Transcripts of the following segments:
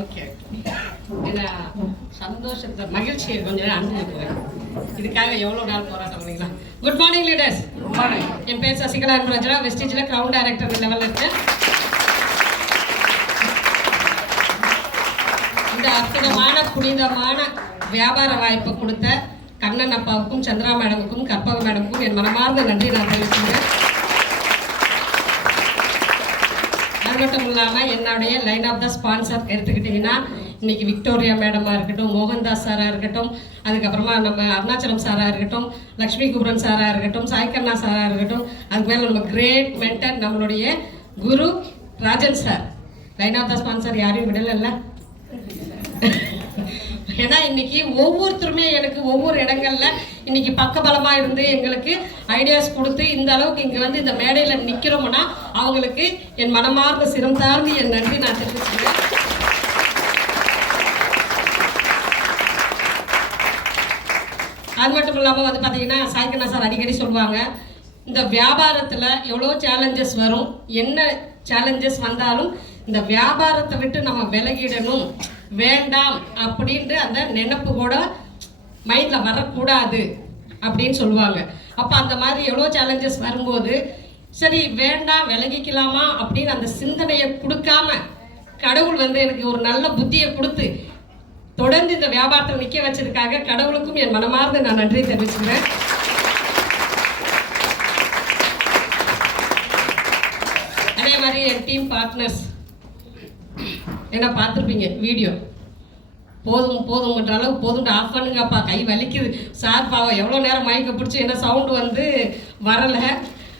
Okay, சந்தோஷத்தை மகிழ்ச்சியை கொஞ்சம் அனுபவிக்கிறேன். இதுக்காக எவ்வளோ நாள் போராட்டம் பண்ணீங்களா? Good morning leaders. Good morning. என் பேர் சசிகலா அன்பராஜா, வெஸ்டீஜில் கிரவுண்ட் டைரக்டர் லெவலில் இருக்கேன். இந்த அற்புதமான புனிதமான வியாபார வாய்ப்பை கொடுத்த கண்ணன் அப்பாவுக்கும், சந்திரா மேடமுக்கும், கற்பக மேடமுக்கும் என் மனமார்ந்த நன்றி நான் தெரிவிச்சுக்கிறேன். அது மட்டும் இல்லாமல் என்னுடைய லைன் ஆஃப் த ஸ்பான்சர் எடுத்துக்கிட்டிங்கன்னா, இன்னைக்கு விக்டோரியா மேடமாக இருக்கட்டும், மோகன்தாஸ் சாராக இருக்கட்டும், அதுக்கப்புறமா நம்ம அருணாச்சலம் சாராக இருக்கட்டும், லக்ஷ்மி குபரன் சாராக இருக்கட்டும், சாய்கண்ணா சாராக இருக்கட்டும், அதுக்கு மேலே நம்ம கிரேட் மென்டர் நம்மளுடைய Guru Rajan sir. Line of the sponsor யாரையும் விடலைல்ல. ஏன்னா இன்னைக்கு ஒவ்வொருத்தருமே எனக்கு ஒவ்வொரு இடங்கள்ல இன்னைக்கு பக்கபலமாக இருந்து எங்களுக்கு ஐடியாஸ் கொடுத்து இந்த அளவுக்கு இங்கே வந்து இந்த மேடையில் நிற்கிறோம்னா அவங்களுக்கு என் மனமார்ந்த சிரம் தார்ந்து என் நன்றி நான் தெரிவிச்சுக்கிறேன். அது மட்டும் இல்லாமல் வந்து பார்த்தீங்கன்னா, சாய்கண்ணா சார் அடிக்கடி சொல்லுவாங்க, இந்த வியாபாரத்தில் எவ்வளோ சேலஞ்சஸ் வரும், என்ன சேலஞ்சஸ் வந்தாலும் இந்த வியாபாரத்தை விட்டு நம்ம விலகிடணும், வேண்டாம் அப்படின்ட்டு அந்த நினைப்பு கூட மைண்டில் வரக்கூடாது அப்படின்னு சொல்லுவாங்க. அப்போ அந்த மாதிரி எவ்வளோ சேலஞ்சஸ் வரும்போது சரி வேண்டாம் விலகிக்கலாமா அப்படின்னு அந்த சிந்தனையை கொடுக்காம கடவுள் வந்து எனக்கு ஒரு நல்ல புத்தியை கொடுத்து தொடர்ந்து இந்த வியாபாரத்தை நிற்க வச்சதுக்காக கடவுளுக்கும் என் மனமார்ந்து நான் நன்றி தெரிவிச்சுக்கிறேன். அதே மாதிரி என் டீம் பார்ட்னர்ஸ் என்ன பார்த்துருப்பீங்க வீடியோ, போதும்ன்ற அளவுக்கு போதும்ட்டு ஆஃப் பண்ணுங்கப்பா, கை வலிக்குது சார், பாவம் எவ்வளோ நேரம் மைக்கை பிடிச்சி என்ன சவுண்டு வந்து வரலை.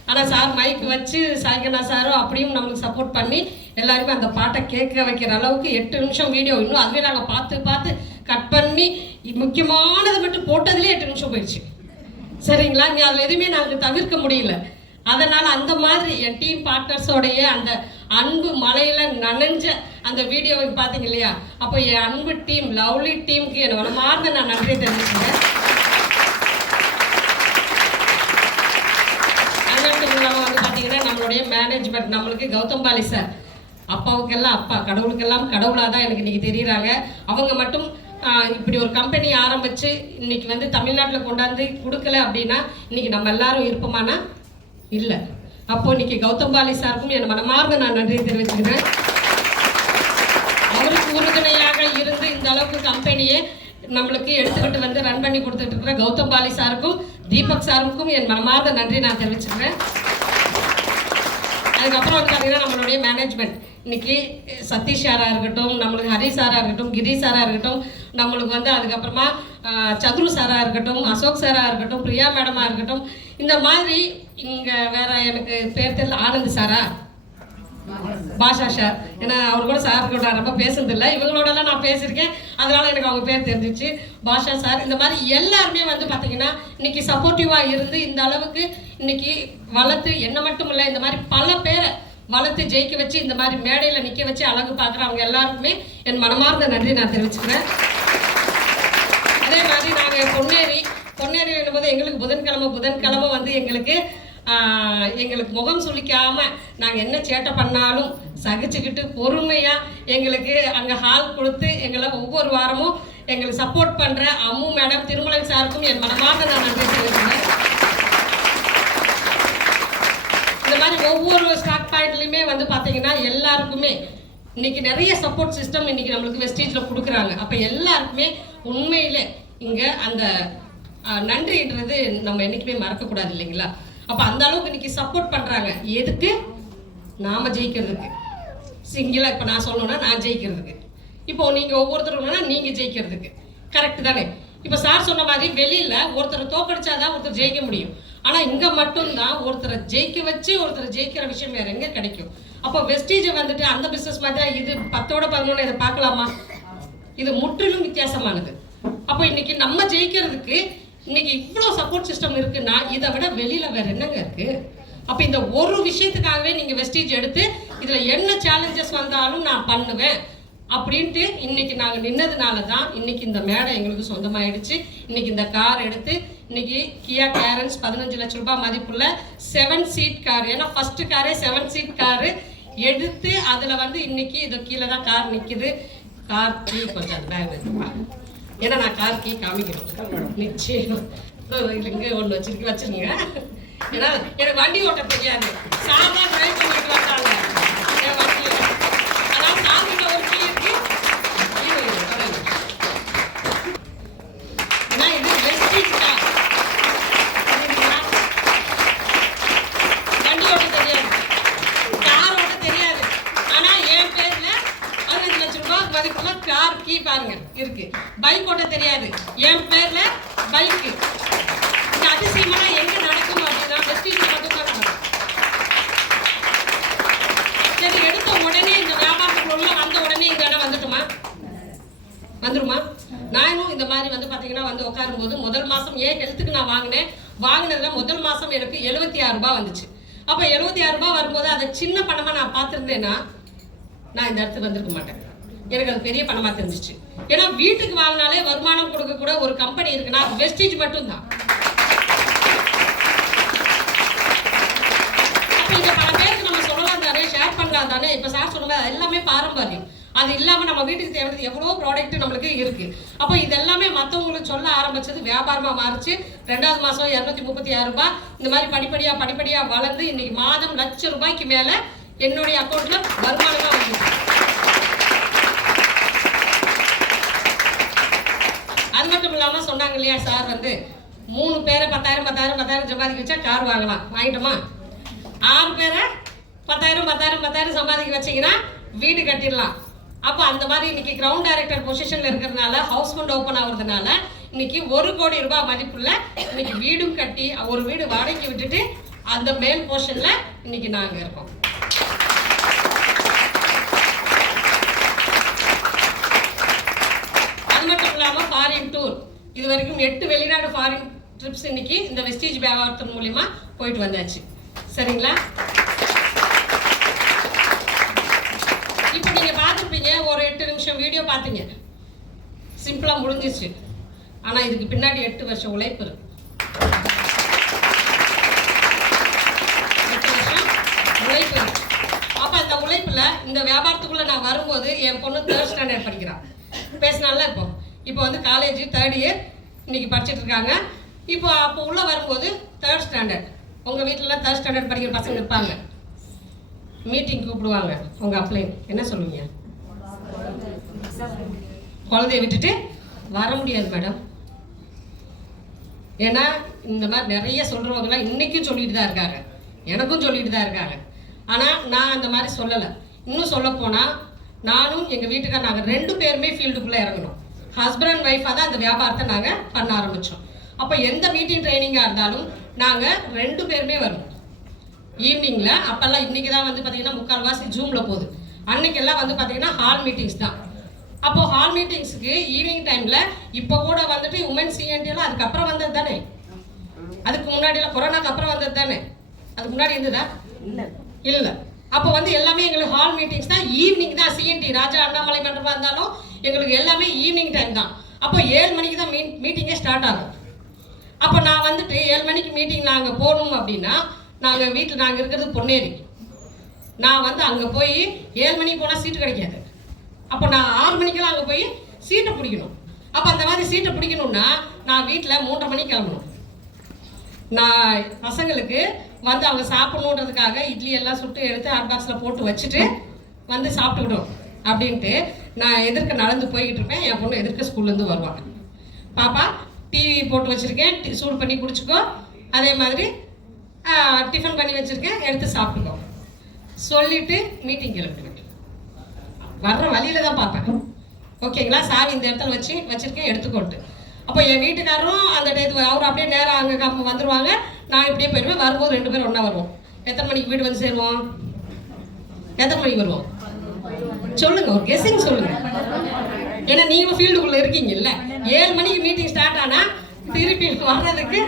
ஆனால் சார் மைக்கு வச்சு சாய்கண்ணா சாரும் அப்படியும் நம்மளுக்கு சப்போர்ட் பண்ணி எல்லாருமே அந்த பாட்டை கேட்க வைக்கிற அளவுக்கு 8 நிமிஷம் வீடியோ, இன்னும் அதுவே நாங்கள் பார்த்து கட் பண்ணி முக்கியமானது மட்டும் போட்டதுலேயே 8 நிமிஷம் போயிடுச்சு. சரிங்களா? நீ அதில் எதுவுமே நாங்கள் தவிர்க்க முடியல. அதனால் அந்த மாதிரி என் டீம் பார்ட்னர்ஸோடைய அந்த அன்பு மலையில் நனைஞ்ச அந்த வீடியோவை பார்த்தீங்க இல்லையா? அப்போ என் அன்பு டீம், லவ்லி டீமுக்கு என் மனமார்ந்த நான் நன்றி தெரிவிச்சுக்கிறேன். அது மட்டும் இல்லாமல் வந்து பார்த்தீங்கன்னா, நம்மளுடைய மேனேஜ்மெண்ட் நம்மளுக்கு கௌதம்பாலி சார், அப்பாவுக்கெல்லாம் அப்பா, கடவுளுக்கெல்லாம் கடவுளாக தான் எனக்கு இன்றைக்கி தெரியுறாங்க. அவங்க மட்டும் இப்படி ஒரு கம்பெனி ஆரம்பித்து இன்றைக்கி வந்து தமிழ்நாட்டில் கொண்டாந்து கொடுக்கல அப்படின்னா இன்றைக்கி நம்ம எல்லாரும் இருப்போமானா இல்லை. அப்போ இன்னைக்கு கௌதம்பாலி சாருக்கும் என் மனமார்ந்த நான் நன்றி தெரிவிச்சுக்கிறேன். அவருக்கு உறுதுணையாக இருந்து இந்த அளவுக்கு கம்பெனியை நம்மளுக்கு எடுத்துக்கிட்டு வந்து ரன் பண்ணி கொடுத்துட்டு இருக்கிற கௌதம்பாலி சாருக்கும் தீபக் சாருக்கும் என் மனமார்ந்த நன்றி நான் தெரிவிச்சுக்கிறேன். அதுக்கப்புறம் வந்து பார்த்தீங்கன்னா, நம்மளுடைய மேனேஜ்மெண்ட் இன்னைக்கு சதீஷ் சாராக இருக்கட்டும், நம்மளுக்கு ஹரி சாராக இருக்கட்டும், கிரி சாராக இருக்கட்டும், நம்மளுக்கு வந்து அதுக்கப்புறமா சத்ரு சாராக இருக்கட்டும், அசோக் சாராக இருக்கட்டும், பிரியா மேடமாக இருக்கட்டும், இந்த மாதிரி இங்கே வேற எனக்கு பேர் தெரியல, ஆனந்த் சாரா, பாஷா சார், ஏன்னா அவர் கூட சார் கூட ரொம்ப பேசுறதில்லை, இவங்களோடலாம் நான் பேசியிருக்கேன், அதனால எனக்கு அவங்க பேர் தெரிஞ்சிச்சு. பாஷா சார், இந்த மாதிரி எல்லாருமே வந்து பார்த்தீங்கன்னா இன்னைக்கு சப்போர்ட்டிவாக இருந்து இந்த அளவுக்கு இன்னைக்கு வளர்த்து என்ன மட்டும் இல்லை, இந்த மாதிரி பல பேரை வளர்த்து ஜெயிக்க வச்சு இந்த மாதிரி மேடையில் நிற்க வச்சு அழகு பார்க்குறவங்க எல்லாருக்குமே என் மனமார்ந்த நன்றி நான் தெரிவிச்சுக்கிறேன். அதே மாதிரி நாங்கள் பொன்னேரி போது எங்களுக்கு புதன்கிழமை வந்து எங்களுக்கு முகம் சுளிக்காமல் நாங்கள் என்ன சேட்டை பண்ணாலும் சகிச்சுக்கிட்டு பொறுமையாக எங்களுக்கு அங்கே ஹால் கொடுத்து எங்களை ஒவ்வொரு வாரமும் எங்களுக்கு சப்போர்ட் பண்ணுற அம்மு மேடம், திருமலை சாருக்கும் என் மனமார்ந்த நான் நன்றி தெரிவிக்கிறேன். இந்த மாதிரி ஒவ்வொரு ஸ்டாக் பாயிண்ட்லையுமே வந்து பார்த்தீங்கன்னா எல்லாருக்குமே இன்னைக்கு நிறைய சப்போர்ட் சிஸ்டம் இன்னைக்கு நம்மளுக்கு வெஸ்டீஜில் கொடுக்குறாங்க. அப்போ எல்லாருக்குமே உண்மையிலே இங்கே அந்த நன்றின்றது நம்ம என்றைக்குமே மறக்கக்கூடாது இல்லைங்களா? அப்போ அந்த அளவுக்கு இன்னைக்கு சப்போர்ட் பண்ணுறாங்க. எதுக்கு? நாம் ஜெயிக்கிறதுக்கு. சிங்கிளாக இப்போ நான் சொல்லணும்னா நான் ஜெயிக்கிறதுக்கு, இப்போ நீங்கள் ஒவ்வொருத்தருனா நீங்கள் ஜெயிக்கிறதுக்கு. கரெக்டு தானே? இப்போ சார் சொன்ன மாதிரி வெளியில் ஒருத்தரை தோக்கடிச்சாதான் ஒருத்தர் ஜெயிக்க முடியும். ஆனால் இங்கே மட்டும்தான் ஒருத்தரை ஜெயிக்க வச்சு ஒருத்தர் ஜெயிக்கிற விஷயம் வேறு எங்கே கிடைக்கும்? அப்போ வெஸ்டீஜை வந்துட்டு அந்த பிஸ்னஸ் மாதிரி தான் இது 10ஓட 11 இதை பார்க்கலாமா? இது முற்றிலும் வித்தியாசமானது. அப்போ இன்னைக்கு நம்ம ஜெயிக்கிறதுக்கு இன்னைக்கு இவ்வளோ சப்போர்ட் சிஸ்டம் இருக்குன்னா இதை விட வெளியில் வேறு என்னங்க இருக்குது? அப்போ இந்த ஒரு விஷயத்துக்காகவே நீங்கள் வெஸ்டீஜ் எடுத்து இதில் என்ன சேலஞ்சஸ் வந்தாலும் நான் பண்ணுவேன் அப்படின்ட்டு இன்னைக்கு நாங்கள் நின்னதுனால தான் இன்னைக்கு இந்த மேடை எங்களுக்கு சொந்தமாயிடுச்சு. இன்னைக்கு இந்த கார் எடுத்து இன்னைக்கு கியா கேரன்ஸ் 15 லட்ச ரூபாய் மதிப்புள்ள 7 சீட் கார், ஏன்னா ஃபர்ஸ்ட் காரே 7 சீட் காரு எடுத்து அதில் வந்து இன்னைக்கு இது கீழே தான் கார் நிற்கிது. கார் கீ கொஞ்சம் பேக் இருக்குப்பா, ஏன்னா நான் கார் கீ காமிக்கணும் நிச்சயம். இங்கே ஒன்று வச்சிருங்க. ஏன்னா எனக்கு வண்டி ஓட்ட தெரியாது, சாதா ட்ரைவ் பண்ணிட்டு வந்தாங்க என் வண்டியில். அதான் சாதிக்க ஒரு கீ இருக்கு. ஏன்னா இது வெஸ்டீஜ் கார். வண்டி ஓட்ட தெரியாது, கார் ஓட்ட தெரியாது. ஆனால் என் பேர்ல 15 லட்சம் ரூபாய் மதிப்புள்ள கார் கீ பாருங்க இருக்கு. பைக் ஓட்ட தெரியாது, என் பேர்ல பைக்கு. இந்த அதிசயமெல்லாம் எங்க நடக்கும் அப்படின்னா வெஸ்டீஜ் மட்டும்தான் நடக்கும். சரி, எடுத்த உடனே இந்த வியாபாரத்துக்குள்ள வந்த உடனே இந்த இடம் வந்துருமா? நானும் இந்த மாதிரி வந்து பாத்தீங்கன்னா வந்து உட்காரும் போது முதல் மாசம் ஏன் ஹெல்த்துக்கு நான் வாங்கினதுல முதல் மாசம் எனக்கு 76 ரூபாய் வந்துச்சு. அப்ப 76 ரூபாய் வரும்போது அதை சின்ன பணமா நான் பார்த்திருந்தேன்னா நான் இந்த இடத்துக்கு வந்திருக்க மாட்டேன். எனக்கு அது பெரிய பணமா தெரிஞ்சிச்சு. ஏன்னா வீட்டுக்கு வாங்கினாலே வருமானம் கொடுக்க கூட ஒரு கம்பெனி இருக்குன்னா வெஸ்டீஜ் மட்டும்தான். அப்ப இங்க பல பேருக்கு நம்ம சொல்லலாம் தானே, ஷேர் பண்ணலாம் தானே. இப்ப சார் சொல்லுவாங்க எல்லாமே பாரம்பரியம், அது இல்லாம நம்ம வீட்டுக்கு தேவையான எவ்வளவு ப்ராடக்ட் நம்மளுக்கு இருக்கு. அப்போ இதெல்லாமே மற்றவங்களுக்கு சொல்ல ஆரம்பிச்சது வியாபாரமா மாறிச்சு. 2வது மாசம் 236 ரூபாய் இந்த மாதிரி படிப்படியா வளர்ந்து இன்னைக்கு மாதம் லட்சம் ரூபாய்க்கு மேல என்னுடைய அக்கௌண்ட்ல வருமானமா வந்துச்சு. அது மட்டும் இல்லாம சொன்னாங்க இல்லையா சார் வந்து 3 பேரை 10,000 சம்பாதிக்க வச்சா கார் வாங்கலாம். வாங்கிட்டோமா? 6 பேரை 10,000 சம்பாதிக்க வச்சீங்கன்னா வீடு கட்டிடலாம். அப்போ அந்த மாதிரி இன்னைக்கு கிரவுண்ட் டைரக்டர் பொசிஷன்ல இருக்கிறதுனால, ஹவுஸ் ஃபண்ட் ஓப்பன் ஆகுறதுனால இன்னைக்கு 1 கோடி ரூபாய் மதிப்புள்ள இன்னைக்கு வீடும் கட்டி ஒரு வீடு வாடகைக்கு விட்டுட்டு அந்த மேல் போர்ஷன்ல இன்னைக்கு நாங்க இருக்கோம். அது மட்டும் இல்லாம ஃபாரின் டூர், இது வரைக்கும் 8 வெளிநாடு ஃபாரின் ட்ரிப்ஸ் இன்னைக்கு இந்த வெஸ்டீஜ் வியாபாரத்தின் மூலியமா போயிட்டு வந்தாச்சு. சரிங்களா? இப்போ நீங்க பார்த்துருப்பீங்க, ஒரு 8 நிமிஷம் வீடியோ பார்த்தீங்க, சிம்பிளா முடிஞ்சிச்சு. ஆனா இதுக்கு பின்னாடி 8 வருஷம் உழைப்பு இருக்கு. 8 வருஷம் உழைப்பு இருக்கு. அப்ப இந்த உழைப்புல இந்த வியாபாரத்துக்குள்ள நான் வரும்போது என் பொண்ணு 3rd ஸ்டாண்டர்ட் படிக்கிறான். பேசினால இப்போ வந்து காலேஜ் 3rd இயர் இன்னைக்கு படிச்சுட்டு இருக்காங்க. இப்போ அப்போ உள்ள வரும்போது 3rd ஸ்டாண்டர்ட். உங்க வீட்டிலலாம் 3rd ஸ்டாண்டர்ட் படிக்கிற பசங்க இருப்பாங்க. மீட்டிங் கூப்பிடுவாங்க, உங்க அப்ளை என்ன சொல்லுவீங்க? குழந்தைய விட்டுட்டு வர முடியாது மேடம். ஏன்னா இந்த மாதிரி நிறைய சொல்றவங்கலாம் இன்னைக்கும் சொல்லிட்டு தான் இருக்காங்க, எனக்கும் சொல்லிட்டு தான் இருக்காங்க. ஆனா நான் அந்த மாதிரி சொல்லலை. இன்னும் சொல்ல போனா நானும் எங்க வீட்டுக்கார நாங்கள் 2 பேருமே ஃபீல்டுக்குள்ள இறங்கணும். ஹஸ்பண்ட் அண்ட் ஒய்ஃபாக தான் அந்த வியாபாரத்தை நாங்கள் பண்ண ஆரம்பித்தோம். அப்போ எந்த மீட்டிங் ட்ரைனிங்காக இருந்தாலும் நாங்கள் 2 பேருமே வருவோம் ஈவினிங்கில். அப்போல்லாம் இன்றைக்கி தான் வந்து பார்த்திங்கன்னா 3/4 ஜூமில் போகுது. அன்னைக்கெல்லாம் வந்து பார்த்திங்கன்னா ஹால் மீட்டிங்ஸ் தான். அப்போது ஹால் மீட்டிங்ஸுக்கு ஈவினிங் டைமில் இப்போ கூட வந்துட்டு உமன் சிஎன்டிலாம் அதுக்கப்புறம் வந்தது தானே? அதுக்கு முன்னாடியெல்லாம் கொரோனாக்கு அப்புறம் வந்தது தானே? அதுக்கு முன்னாடி இருந்ததா? இல்லை. அப்போ வந்து எல்லாமே எங்களுக்கு ஹால் மீட்டிங்ஸ் தான், ஈவினிங் தான். சிஎன்டி ராஜா அண்ணாமலை மன்றமாக இருந்தாலும் எங்களுக்கு எல்லாமே ஈவினிங் டைம் தான். அப்போ 7 மணிக்கு தான் மீட்டிங்கே ஸ்டார்ட் ஆகும். அப்போ நான் வந்துட்டு 7 மணிக்கு மீட்டிங் நாங்கள் போகணும் அப்படின்னா, நாங்கள் வீட்டில் நாங்கள் இருக்கிறது பொன்னேரி. நான் வந்து அங்கே போய் 7 மணிக்கு போனால் சீட்டு கிடைக்காது. அப்போ நான் 6 மணிக்கெல்லாம் அங்கே போய் சீட்டை பிடிக்கணும். அப்போ அந்த மாதிரி சீட்டை பிடிக்கணும்னா நான் வீட்டில் 3:30 மணிக்கு கிளம்பணும். நான் பசங்களுக்கு வந்து அவங்க சாப்பிடணுன்றதுக்காக இட்லி எல்லாம் சுட்டு எடுத்து ஹாட் பாக்ஸில் போட்டு வச்சுட்டு வந்து சாப்பிட்டுக்கிட்டோம் அப்படின்ட்டு நான் எதிர்க்க நடந்து போய்கிட்டு இருப்பேன். என் பொண்ணு எதிர்க்க ஸ்கூல்லேருந்து வருவாங்க. பாப்பா டிவி போட்டு வச்சுருக்கேன், சூடு பண்ணி குடிச்சிக்கோ, அதே மாதிரி டிஃபன் பண்ணி வச்சுருக்கேன், எடுத்து சாப்பிட்டுக்கோ சொல்லிவிட்டு மீட்டிங் கிளம்பிடுவேன். வர்ற வழியில தான் பார்ப்பேன். ஓகேங்களா? சாவி இந்த இடத்துல வச்சுருக்கேன், எடுத்துக்கோட்டு. அப்போ என் வீட்டுக்காரரும் அந்த டயத்துக்கு அவர் அப்படியே நேராக அங்கே வந்துடுவாங்க. நான் இப்படியே போயிடுவேன். வரும்போது 2 பேரும் ஒன்றா வருவோம். எத்தனை மணிக்கு வீடு வந்து சேருவோம்? எத்தனை மணிக்கு வருவோம் சொல்லுங்க, ஒரு கெஸ்ஸிங் சொல்லுங்க. ஏன்னா நீங்களும் ஃபீல்டுக்குள்ளே இருக்கீங்கல்ல. 7 மணிக்கு மீட்டிங் ஸ்டார்ட் ஆனால் திருப்பி வர்றதுக்கு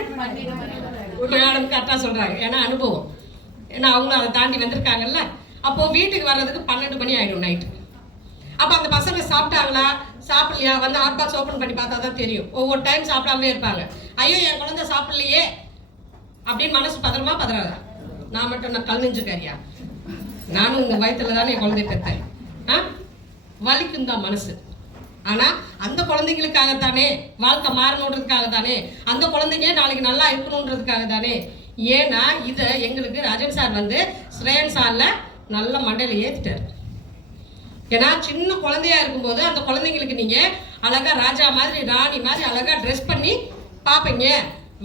மேடம் கரெக்டாக சொல்கிறாங்க. ஏன்னா அனுபவம், ஏன்னா அவங்களும் அதை தாண்டி வந்திருக்காங்கல்ல. அப்போது வீட்டுக்கு வர்றதுக்கு 12 மணி ஆகிடும் நைட்டு. அப்போ அந்த பசங்க சாப்பிட்டாங்களா சாப்பிடலையா வந்து ஹாட் பாக்ஸ் ஓப்பன் பண்ணி பார்த்தா தான் தெரியும். ஒவ்வொரு டைம் சாப்பிடாமலே இருப்பாங்க. ஐயோ என் குழந்தை சாப்பிடலையே அப்படின்னு மனசு பதறாதா? நான் மட்டும் நான் கல் நெஞ்சுக்காரியா? நானும் இந்த வயத்துல தானே என் குழந்தைய பெற்றேன். வலிக்கும் தான் மனசு. ஆனால் அந்த குழந்தைங்களுக்காகத்தானே, வாழ்க்கை மாறணுன்றதுக்காக தானே, அந்த குழந்தைங்க நாளைக்கு நல்லா இருக்கணுன்றதுக்காக தானே. ஏன்னா இதை எங்களுக்கு ராஜன் சார் வந்து ஸ்ரேயன் சாரில் நல்ல மண்டையில் ஏற்றிட்டார். ஏன்னா சின்ன குழந்தையா இருக்கும்போது அந்த குழந்தைங்களுக்கு நீங்கள் அழகாக ராஜா மாதிரி ராணி மாதிரி அழகாக ட்ரெஸ் பண்ணி பார்ப்பீங்க,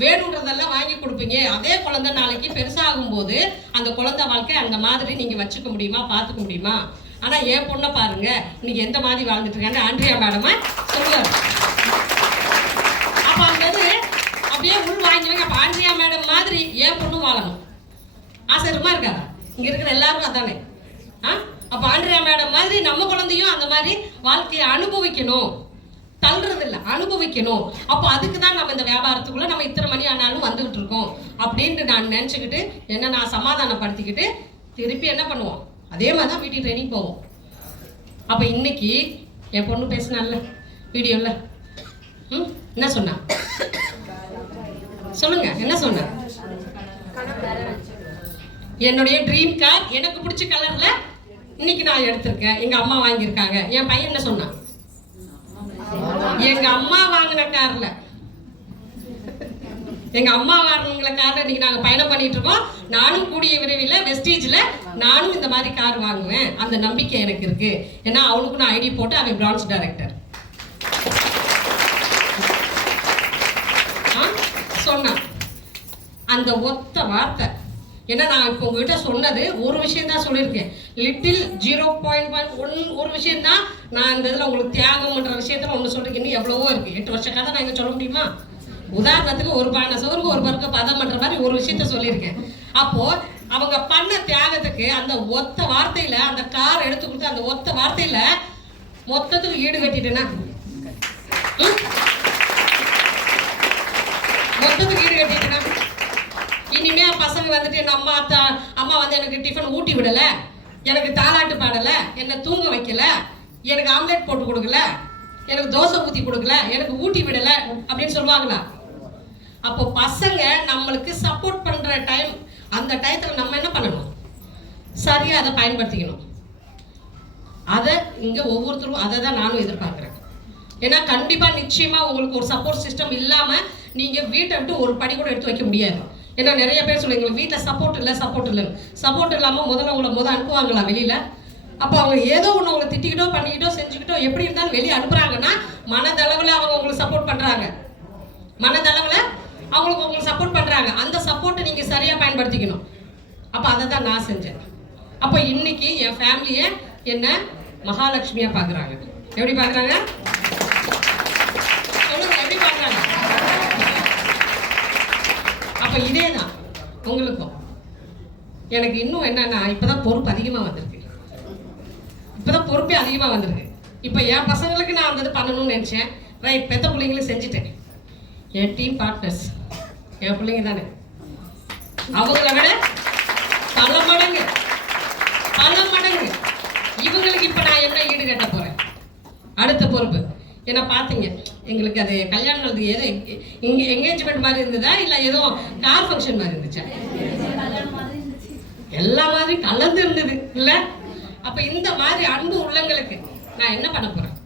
வேணுன்றதெல்லாம் வாங்கி கொடுப்பீங்க. அதே குழந்தை நாளைக்கு பெருசாகும் போது அந்த குழந்தை வாழ்க்கை அந்த மாதிரி நீங்கள் வச்சுக்க முடியுமா, பார்த்துக்க முடியுமா? ஆனால் என் பொண்ணை பாருங்க இன்னைக்கு எந்த மாதிரி வாழ்ந்துட்டு இருக்கான்னு ஆண்ட்ரியா மேடமா சொல்லுவார். அப்போ அந்த அப்படியே உள் வாங்கிவாங்க. அப்போ ஆண்ட்ரியா மேடம் மாதிரி என் பொண்ணும் வாழணும் ஆசைமா இருக்காரா? இங்கே இருக்கிற எல்லாரும் அதானே. அப்போ ஆண்ட்ரியா மேடம் மாதிரி நம்ம குழந்தையும் அந்த மாதிரி வாழ்க்கையை அனுபவிக்கணும், தள்ளுறது இல்லை, அனுபவிக்கணும். அப்போ அதுக்கு தான் நம்ம இந்த வியாபாரத்துக்குள்ளே நம்ம இத்தனை மணி ஆனாலும் வந்துகிட்டு இருக்கோம் அப்படின்ட்டு நான் நினச்சிக்கிட்டு என்ன நான் சமாதானப்படுத்திக்கிட்டு திருப்பி என்ன பண்ணுவோம், அதே மாதிரி தான் வீட்டுக்கு ட்ரைனிங் போவோம். அப்போ இன்னைக்கு என் பொண்ணு பேசினால வீடியோவில் என்ன சொன்னா சொல்லுங்க, என்ன சொன்ன? என்னுடைய ட்ரீம் கார் எனக்கு பிடிச்ச கலர்ல இன்னைக்கு நான் எடுத்திருக்கேன், எங்க அம்மா வாங்கியிருக்காங்க. என் பையன் என்ன சொன்னான்? எங்க அம்மா வாங்கின கார்ல, எங்க அம்மா வாங்கின கார்ல இன்னைக்கு நாங்க பயணம் பண்ணிட்டு இருக்கோம். நானும் கூடிய விரைவில் வெஸ்டீஜ்ல நானும் இந்த மாதிரி கார் வாங்குவேன், அந்த நம்பிக்கை எனக்கு இருக்கு. ஏன்னா அவனுக்கு நான் ஐடி போட்டு அவன் பிரான்ச் டைரக்டர் சொன்னான். அந்த ஒத்த வார்த்தை ஏன்னா நான் இப்போ உங்ககிட்ட சொன்னது ஒரு விஷயம் தான் சொல்லியிருக்கேன், லிட்டில் 0.1 ஒரு விஷயம் தான். நான் இந்த இதில் உங்களுக்கு தியாகம்ன்ற விஷயத்தில் ஒன்று சொல்றேன். இன்னும் எவ்வளவோ இருக்கு, 8 வருஷ கதை நான் இங்கே சொல்ல முடியுமா? உதாரணத்துக்கு ஒரு பானை சோறுக்கு ஒரு பருக்க பதம் பண்ற மாதிரி ஒரு விஷயத்த சொல்லியிருக்கேன். அப்போ அவங்க பண்ண தியாகத்துக்கு அந்த ஒத்த வார்த்தையில அந்த கார் எடுத்து கொடுத்து அந்த ஒத்த வார்த்தையில மொத்தத்துக்கு ஈடு கட்டிட்டேன்னா, மொத்தத்துக்கு ஈடு கட்டிட்டேன்னா இனிமே பசங்க வந்துட்டு என் அம்மா வந்து எனக்கு டிஃபன் ஊட்டி விடல, எனக்கு தாலாட்டு பாடல, என்னை தூங்க வைக்கல, எனக்கு ஆம்லெட் போட்டு கொடுக்கல, எனக்கு தோசை ஊற்றி கொடுக்கல, எனக்கு ஊட்டி விடலை அப்படின்னு சொல்லுவாங்களா? அப்போ பசங்க நம்மளுக்கு சப்போர்ட் பண்ணுற டைம், அந்த டயத்தில் நம்ம என்ன பண்ணணும், சரியாக அதை பயன்படுத்திக்கணும். அதை இங்கே ஒவ்வொருத்தரும் அதை தான் நானும் எதிர்பார்க்குறேன். ஏன்னா கண்டிப்பாக நிச்சயமாக உங்களுக்கு ஒரு சப்போர்ட் சிஸ்டம் இல்லாமல் நீங்கள் வீட்டை விட்டு ஒரு படி கூட எடுத்து வைக்க முடியாது. ஏன்னா நிறைய பேர் சொல்லுங்க எங்களுக்கு வீட்டில் சப்போர்ட் இல்லைன்னு. சப்போர்ட் இல்லாமல் முதல்ல உங்களை அனுப்புவாங்களா வெளியில்? அப்போ அவங்க ஏதோ ஒன்று உங்களை திட்டிக்கிட்டோ பண்ணிக்கிட்டோ செஞ்சுக்கிட்டோ எப்படி இருந்தாலும் வெளியே அனுப்புகிறாங்கன்னா மனதளவில் அவங்க உங்களுக்கு சப்போர்ட் பண்ணுறாங்க, மனதளவில் அவங்களுக்கு உங்களுக்கு சப்போர்ட் பண்ணுறாங்க. அந்த சப்போர்ட்டை நீங்கள் சரியாக பயன்படுத்திக்கணும். அப்போ அதை தான் நான் செஞ்சேன். அப்போ இன்னைக்கு என் ஃபேமிலியை என்ன மகாலட்சுமியாக பார்க்குறாங்க. எப்படி பார்க்குறாங்க சொல்லுங்க, எப்படி பார்க்குறாங்க? அப்போ இதே தான் உங்களுக்கும். எனக்கு இன்னும் என்னன்னா இப்போதான் பொறுப்பு அதிகமாக வந்திருக்கு, இப்போதான் பொறுப்பே அதிகமாக வந்திருக்கு. இப்போ என் பசங்களுக்கு நான் அந்த இது பண்ணணும்னு நினச்சேன். ரைட், பெத்த பிள்ளைங்களும் செஞ்சுட்டேன். என் டீம் பார்ட்னர்ஸ் என் பிள்ளைங்க தானே, அவங்கள விட பல மடங்கு இவங்களுக்கு இப்போ நான் என்ன ஈடு கட்ட போகிறேன் அடுத்த பொறுப்பு. ஏன்னா பார்த்தீங்க எங்களுக்கு அது கல்யாணம் ஏதோ இங்கே என்கேஜ்மெண்ட் மாதிரி இருந்ததா இல்லை ஏதோ கார் ஃபங்க்ஷன் மாதிரி இருந்துச்சா? எல்லா மாதிரி கலந்து இருந்தது இல்லை? அப்ப இந்த மாதிரி அன்பு உள்ளங்களுக்கு நான் என்ன பண்ண போறேன்?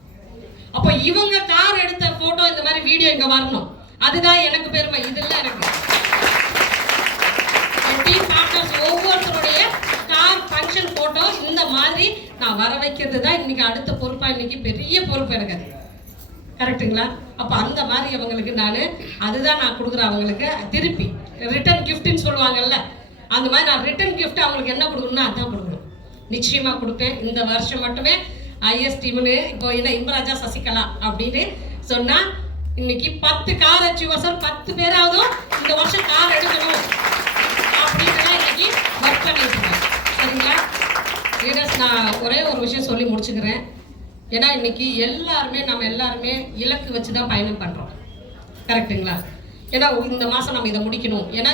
அப்ப இவங்க கார் எடுத்த போட்டோ இந்த மாதிரி வீடியோ இங்க வரணும், அதுதான் எனக்கு பெருமை. இதெல்லாம் எனக்கு டீம் பார்ட்னர்ஸ் ஒவ்வொருத்தருடைய கார் ஃபங்க்ஷன் போட்டோ இந்த மாதிரி நான் வர வைக்கிறது தான் இன்னைக்கு அடுத்த பொறுப்பா. இன்னைக்கு பெரிய பொறுப்பு எனக்கு அது, கரெக்டுங்களா? அப்ப அந்த மாதிரி அவங்களுக்கு அதுதான் நான் கொடுக்குறேன். அவங்களுக்கு திருப்பி ரிட்டர்ன் கிஃப்ட்னு சொல்லுவாங்கல்ல, அந்த மாதிரி நான் ரிட்டர்ன் கிஃப்ட் அவங்களுக்கு என்ன கொடுக்கணும்னா அதான் கொடுக்கணும். நிச்சயமா கொடுப்பேன். இந்த வருஷம் மட்டுமே ஐஎஸ் டீம்னு இப்போ என்ன இன்பராஜா சசிகலா அப்படின்னு சொன்னா இன்னைக்கு 10 கார் அச்சீவர்ஸ் 10 பேராவதும் இந்த வருஷம் கார் எடுக்கணும் அப்படின்னு இன்னைக்கு ஒர்க் பண்ணிட்டு இருக்கேன். சரிங்களா? நான் ஒரே ஒரு விஷயம் சொல்லி முடிச்சுக்கிறேன். ஏன்னா இன்னைக்கு நம்ம எல்லாருமே இலக்கு வச்சு தான் பயணம் பண்றோம், கரெக்டுங்களா? ஏன்னா இந்த மாசம் நம்ம இதை முடிக்கணும். ஏன்னா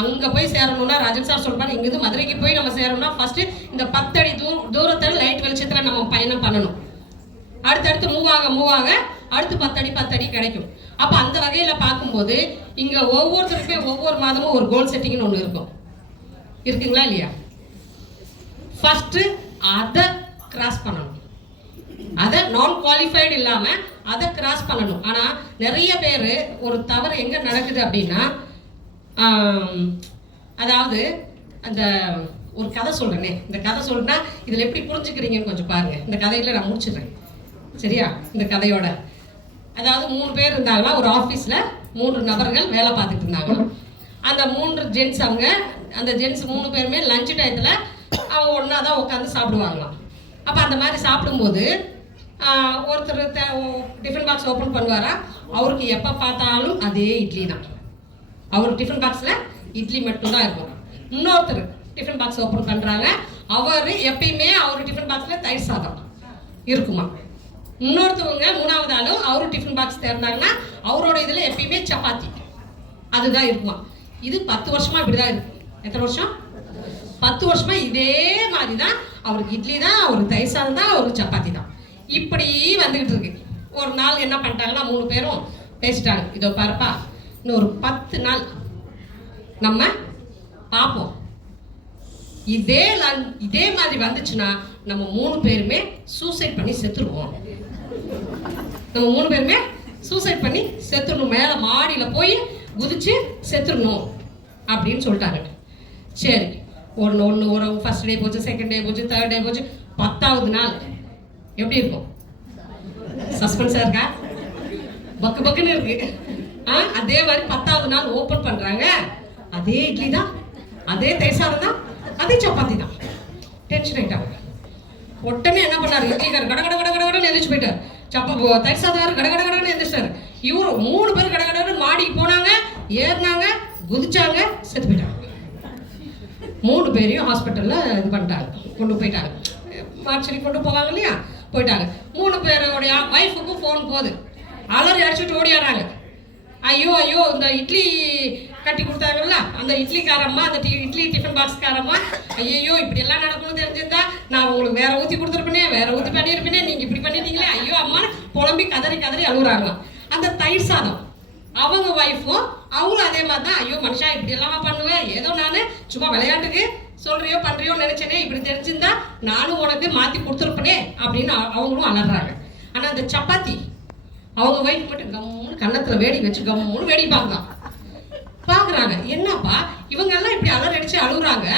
அங்கே போய் சேரணும்னா ராஜன் சார் சொல்றாரு, இங்கிருந்து மதுரைக்கு போய் நம்ம சேரணும்னா ஃபர்ஸ்ட் இந்த 10 அடி தூரத்தில் லைட் வெளிச்சத்தில் நம்ம பயணம் பண்ணணும். அடுத்தடுத்து மூவ் ஆக அடுத்து 10 அடி கிடைக்கும். அப்போ அந்த வகையில் பார்க்கும்போது இங்கே ஒவ்வொருத்தருக்குமே ஒவ்வொரு மாதமும் ஒரு கோல் செட்டிங்னு ஒன்று இருக்கும். இருக்குங்களா இல்லையா? ஃபர்ஸ்ட் அதை கிராஸ் பண்ணணும். அதை நான் குவாலிஃபைடு இல்லாமல் அதை கிராஸ் பண்ணணும். ஆனால் நிறைய பேர் ஒரு தவறு எங்கே நடக்குது அப்படின்னா, அதாவது அந்த ஒரு கதை சொல்கிறேனே, இந்த கதை சொல்றேன்னா இதில் எப்படி புரிஞ்சுக்கிறீங்கன்னு கொஞ்சம் பாருங்கள். இந்த கதையில் நான் முடிச்சிடுறேன், சரியா? இந்த கதையோட அதாவது 3 பேர் இருந்தாங்களா ஒரு ஆஃபீஸில், 3 நபர்கள் வேலை பார்த்துட்டு இருந்தாங்க. அந்த 3 ஜென்ட்ஸ், அவங்க அந்த ஜென்ட்ஸ் 3 பேருமே லஞ்ச் டயத்தில் அவங்க ஒன்றா தான் உட்காந்து சாப்பிடுவாங்களாம். அப்போ அந்த மாதிரி சாப்பிடும்போது ஒருத்தர் டிஃபன் பாக்ஸ் ஓப்பன் பண்ணுவாரா, அவருக்கு எப்போ பார்த்தாலும் அதே இட்லி தான். அவர் டிஃபன் பாக்ஸில் இட்லி மட்டும்தான் இருக்கும். இன்னொருத்தர் டிஃபன் பாக்ஸ் ஓப்பன் பண்ணுறாங்க, அவர் எப்பயுமே அவர் டிஃபன் பாக்ஸில் தயிர் சாதம் இருக்குமா. இன்னொருத்தவங்க 3வது ஆளும் அவரு டிஃபன் பாக்ஸ் திறந்தாங்கன்னா அவரோட இதில் எப்பயுமே சப்பாத்தி அதுதான் இருக்குமா. இது 10 வருஷமா இப்படிதான் இருக்கு. எத்தனை வருஷம்? 10 வருஷமா இதே மாதிரி தான். அவருக்கு இட்லி தான், அவருக்கு தயிர் சாதம் தான், அவருக்கு சப்பாத்தி தான். இப்படி வந்துகிட்டு இருக்கு. ஒரு நாள் என்ன பண்ணிட்டாங்கன்னா 3 பேரும் பேசிட்டாங்க, இதோ பாருப்பா, இன்னும் ஒரு 10 நாள் நம்ம பார்ப்போம், இதே மாதிரி வந்துச்சுன்னா நம்ம 3 பேருமே சூசைட் பண்ணி செத்துருவோம். நம்ம 3 பேருமே சூசைட் பண்ணி செத்துடணும், மேலே மாடியில் போய் குதிச்சு செத்துடணும் அப்படின்னு சொல்லிட்டாங்க. சரி, ஒரு ஃபர்ஸ்ட் டே போச்சு, செகண்ட் டே போச்சு, தேர்ட் டே போச்சு, 10வது நாள் எப்படி இருக்கும்? சஸ்பென்ஸா இருக்கா? பக்கு பக்குன்னு இருக்கு. அதே மாதிரி 10வது நாள் ஓபன் பண்றாங்க, அதே இட்லி தான், அதே தயிர் சாதம் தான், அதே சப்பாத்தி தான். டென்ஷன் ஆயிட்டாங்க. உடனே என்ன பண்ணாரு, இட்லிக்காரர் கட கட கட கடன்னு எழுந்திரிச்சு போயிட்டார். தயிர் சாதம் கட கட கடன்னு எழுந்திரிச்சாரு. இவரு 3 பேர் கட கடன்னு மாடிக்கு போனாங்க, ஏறினாங்க, குதிச்சாங்க, செத்து போயிட்டாங்க. 3 பேரையும் ஹாஸ்பிட்டல்ல இது பண்ணிட்டாங்க, கொண்டு போயிட்டாங்க. மார்ச்சரி கொண்டு போவாங்க இல்லையா, போயிட்டாங்க. 3 பேரோடைய ஒய்ஃபுக்கும் ஃபோன் போகுது, அலறி அடிச்சுட்டு ஓடியாராங்க. ஐயோ ஐயோ, இந்த இட்லி கட்டி கொடுத்தாங்கல்ல அந்த இட்லிக்காரம்மா, அந்த இட்லி டிஃபன் பாக்ஸ்காரம்மா, ஐயோ இப்படி எல்லாம் நடக்கணும்னு தெரிஞ்சிருந்தா நான் உங்களுக்கு வேற ஊற்றி கொடுத்துருப்பேனே, வேற ஊற்றி பண்ணியிருப்பேனே, நீங்க இப்படி பண்ணிட்டீங்களே, ஐயோ அம்மா புலம்பி கதறி கதறி அழுகுறாங்களாம். அந்த தயிர் சாதம் அவங்க ஒய்ஃபும் அவங்களும் அதே மாதிரி தான், ஐயோ மனுஷா இப்படி எல்லாம் பண்ணுவேன், ஏதோ நான் சும்மா விளையாட்டுக்கு சொல்றியோ பண்றியோ நினைச்சேனே, இப்படி தெரிஞ்சிருந்தா நானும் உனக்கு மாத்தி கொடுத்துருப்பனே அப்படின்னு அவங்களும் அலறாங்க. ஆனா அந்த சப்பாத்தி அவங்க ஒய்ஃப் மட்டும் கம்முன்னு கன்னத்துல வேடி வச்சு கம்முன்னு வேடி பாக்குறாங்க. என்னப்பா இவங்க எல்லாம் இப்படி அலறி அடிச்சு அழுகுறாங்க,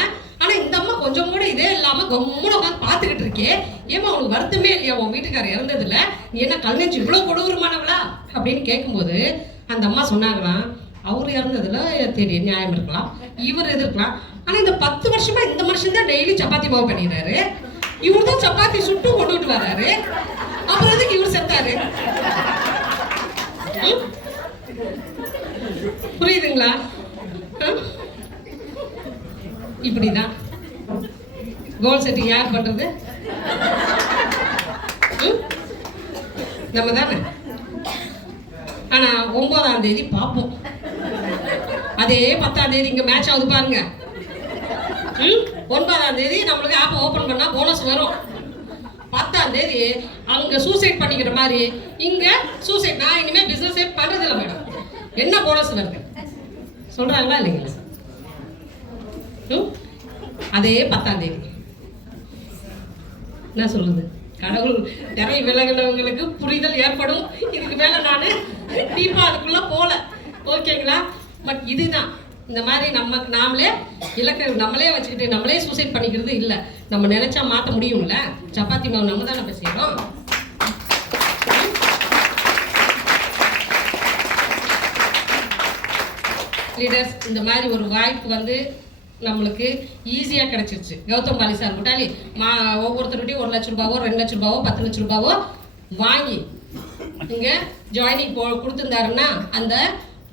ஆனா இந்த அம்மா கொஞ்சம் கூட இதே இல்லாம கம்முன்னு உட்காந்து பாத்துக்கிட்டு இருக்கே, ஏமா உனக்கு வருத்தமே இல்லையா உன் வீட்டுக்காரர் இறந்ததுல, நீ என்ன கல்நெஞ்சு இவ்வளவு கொடூரமானவளா அப்படின்னு கேட்கும்போது அந்த அம்மா சொன்னாங்களாம், அவர் இறந்ததுல தெரியும் நியாயம் இருக்கலாம், இவர் எதிர்க்கலாம், ஆனா இந்த 10 வருஷமா இந்த மனுஷன் தான் டெய்லி சப்பாத்தி மாவு பண்ணிடுறாரு, இவர் தான் சப்பாத்தி சுட்டு கொண்டுட்டு வர்றாரு, அப்புறம் எதுக்கு இவர் செத்தாரு? புரியுதுங்களா? இப்படிதான் கோல் செட்டிங் யார் பண்றது? நம்ம தானே. ஆனா 9ஆம் தேதி பார்ப்போம், அதே 10ஆம் தேதி இங்க மேட்ச் ஆகுது பாருங்க. 9ஆம் தேதி நம்மளுக்கு ஆப் ஓபன் பண்ணா போனஸ் வரும். 10ஆம் தேதி அங்க சூசைட் பண்ணிக்கிற மாதிரி இங்க சூசைட். நான் இனிமே பிசினஸே பண்றது இல்லை மேடம். என்ன போனஸ் வருது சொல்றாங்களா இல்லைங்களா? அதே 10ஆம் தேதி என்ன சொல்றது, கடவுள் திரை விலகினவங்களுக்கு புரிதல் ஏற்படும். இதுக்கு மேல நான் டீப்பா அதுக்குள்ள போல, ஓகேங்களா? பட் இதுதான் இந்த மாதிரி நாமளே இலக்கு நம்மளே வச்சுக்கிட்டு நம்மளே சூசைட் பண்ணிக்கிறது இல்லை. நம்ம நினைச்சா மாற்ற முடியும்ல. சப்பாத்தி மாவு நம்ம தானே பேசுகிறோம். லீடர்ஸ், இந்த மாதிரி ஒரு வாய்ப்பு வந்து நம்மளுக்கு ஈஸியாக கிடைச்சிருச்சு. கௌதம் பாலி சார் கூட்டாளி ஒவ்வொருத்தருகிட்டையும் 1 லட்ச ரூபாவோ 2 லட்ச ரூபாவோ 10 லட்ச ரூபாவோ வாங்கி இங்கே ஜாயினிங் கொடுத்துருந்தாருன்னா அந்த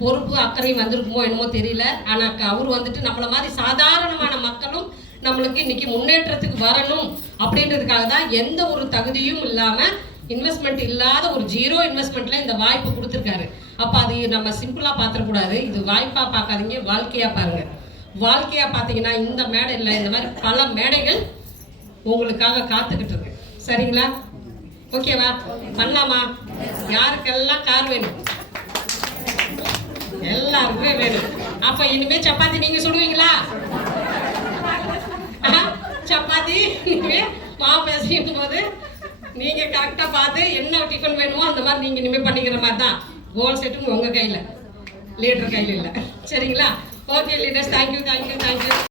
பொறுப்பு அக்கறையும் வந்திருக்குமோ என்னமோ தெரியல. ஆனால் அவர் வந்துட்டு நம்மளை மாதிரி சாதாரணமான மக்களும் நம்மளுக்கு இன்னைக்கு முன்னேற்றத்துக்கு வரணும் அப்படின்றதுக்காக தான் எந்த ஒரு தகுதியும் இல்லாமல் இன்வெஸ்ட்மெண்ட் இல்லாத ஒரு 0 இன்வெஸ்ட்மெண்ட்ல இந்த வாய்ப்பு கொடுத்துருக்காரு. அப்போ அது நம்ம சிம்பிளாக பார்த்துடக்கூடாது. இது வாய்ப்பாக பார்க்காதீங்க, வாழ்க்கையாக பாருங்க. வாழ்க்கையாக பார்த்தீங்கன்னா இந்த மேடை இல்லை, இந்த மாதிரி பல மேடைகள் உங்களுக்காக காத்துக்கிட்டு இருக்கு. சரிங்களா? ஓகேவா? பண்ணலாமா? யாருக்கெல்லாம் கார் வேணும்? எல்லாருக்குமே வேணும். அப்ப இனிமே சப்பாத்தி நீங்க சுடுவீங்களா? சப்பாத்தி இனிமேல் மாவு பேசிக்கும் போது நீங்கள் கரெக்டாக பார்த்து என்ன டிஃபன் வேணுமோ அந்த மாதிரி நீங்கள் இனிமேல் பண்ணிக்கிற மாதிரி தான். கோல் செட்டும் உங்கள் கையில், லீடர் கையில் இல்லை. சரிங்களா? Okay leaders, thank you.